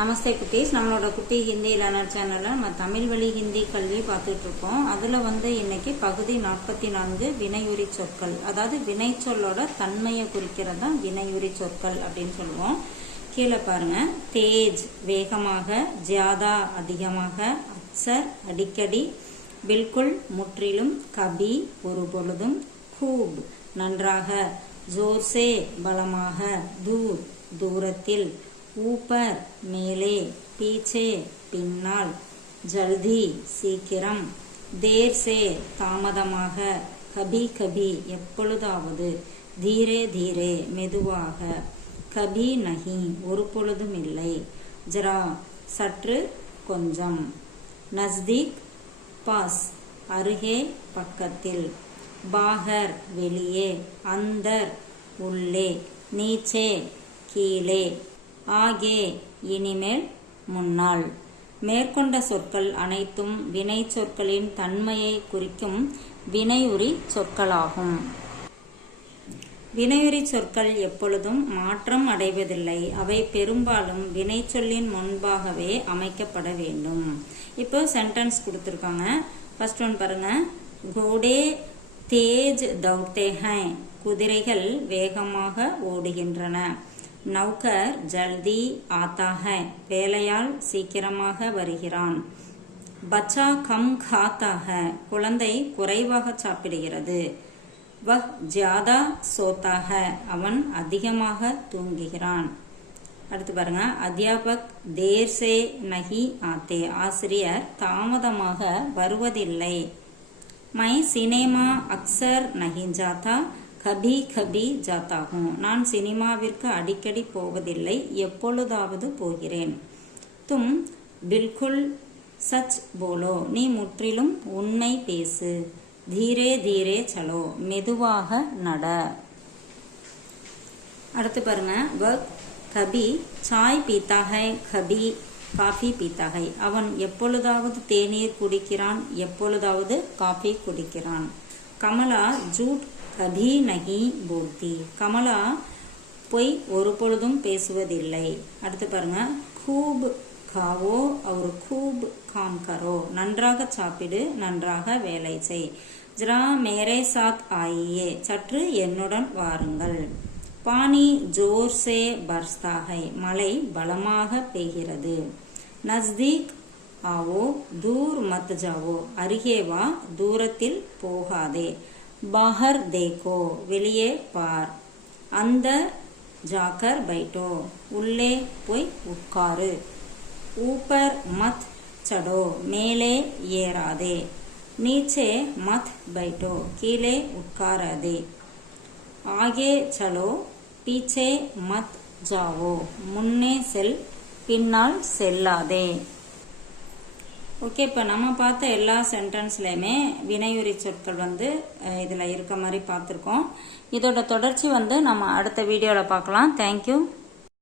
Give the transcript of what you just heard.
நமஸ்தே குட்டீஸ். நம்மளோட குட்டி ஹிந்தி லேர்னர் சேனல்ல நம்ம தமிழ் வழி ஹிந்தி கல்வி பார்த்துட்டு இருக்கோம். அதுல இன்னைக்கு பகுதி 44 வினையுரி சொற்கள், அதாவது வினை சொல்லோட தன்மையை குறிக்கிறது தான் வினையுரி சொற்கள் அப்படின்னு சொல்லுவோம். கீழே பாருங்க. தேஜ் வேகமாக, ஜியாதா அதிகமாக, அக்சர் அடிக்கடி, பில்குல் முற்றிலும், கபி ஒரு பொழுதும், கூப் நன்றாக, ஜோர்சே பலமாக, தூர் தூரத்தில், ஊப்பர் மேலே, பீச்சே பின்னால், ஜல்தி சீக்கிரம், தேர் சே தாமதமாக, கபி கபி எப்பொழுதாவது, தீரே தீரே மெதுவாக, கபி நஹி ஒரு பொழுதும் இல்லை, ஜரா சற்று கொஞ்சம், நஸ்தீக் பாஸ் அருகே பக்கத்தில், பாகர் வெளியே, அந்தர் உள்ளே, நீச்சே கீழே, ஆகே இனிமேல் முன்னால். மேற்கொண்ட சொற்கள் அனைத்தும் வினை சொற்களின் தன்மையை குறிக்கும் வினையுரி சொற்களாகும். வினையுரி சொற்கள் எப்பொழுதும் மாற்றம் அடைவதில்லை. அவை பெரும்பாலும் வினை சொல்லின் முன்பாகவே அமைக்கப்பட வேண்டும். இப்போ சென்டென்ஸ் கொடுத்துருக்காங்க. ஃபர்ஸ்ட் ஒன் பாருங்க. கோடே தேஜ் தௌடே ஹை, குதிரைகள் வேகமாக ஓடுகின்றன. நௌகர் ஜல்தி ஆத்தா ஹை, வேலையால் சீக்கிரமாக வருகிறான். பச்சா கம் காத்தா ஹை, குழந்தை குறைவாக சாப்பிடுகிறது. வஹ் ஜியாதா சோதா ஹை, அவன் அதிகமாக தூங்குகிறான். அடுத்து பாருங்க. அத்தியாபக் தேர் சே நஹி ஆத்தே, ஆசிரியர் தாமதமாக வருவதில்லை. மை சினேமா அக்சர் நஹி ஜாத்தா, கபி கபி ஜாத்தா ஹூ, நான் சினிமாவிற்கு அடிக்கடி போவதில்லை, எப்பொழுதாவது போகிறேன். தும் பில்குல் சச் போலோ, நீ முற்றிலும் உண்மை பேசு. தீரே தீரே சலோ, மெதுவாக நட. அடுத்து பாருங்க. வக் கபி சாய் பீத்தா ஹை, கபி காஃபி பீத்தா ஹை, அவன் எப்பொழுதாவது தேநீர் குடிக்கிறான், எப்பொழுதாவது காஃபி குடிக்கிறான். கமலா ஜூட் கபி நஹி போல்தி, கமலா பொய் ஒரு பொழுதும் பேசுவதில்லை. அடுத்து பாருங்க. கூப் காவோ அவர் கூப் காம் கரோ, நன்றாக சாப்பிடு, நன்றாக வேலை செய். ஜரா மேரே சாத் ஆயியே, சற்று என்னுடன் வாருங்கள். பானி ஜோர் சே பர்ஸ்தா ஹை, மழை பலமாக பெய்கிறது. நஸ்தீக் ஆவோ தூர் மத் ஜாவோ, அருகே வா, தூரத்தில் போகாதே. பாஹர் தேக்கோ, வெளியே பார். அந்தர் ஜாக்கர் பைட்டோ, உள்ளே போய் உட்காரு. ஊப்பர் மத் சடோ, மேலே ஏறாதே. நீச்சே மத் பைட்டோ, கீழே உட்காராதே. ஆகே சலோ பீச்சே மத் ஜாவோ, முன்னே செல், பின்னால் செல்லாதே. ஓகே, இப்போ நம்ம பார்த்த எல்லா சென்டென்ஸ்லையுமே வினையுரி சொற்கள் இதில் இருக்க மாதிரி பார்த்துருக்கோம். இதோட தொடர்ச்சி நம்ம அடுத்த வீடியோவில் பார்க்கலாம். தேங்க்யூ.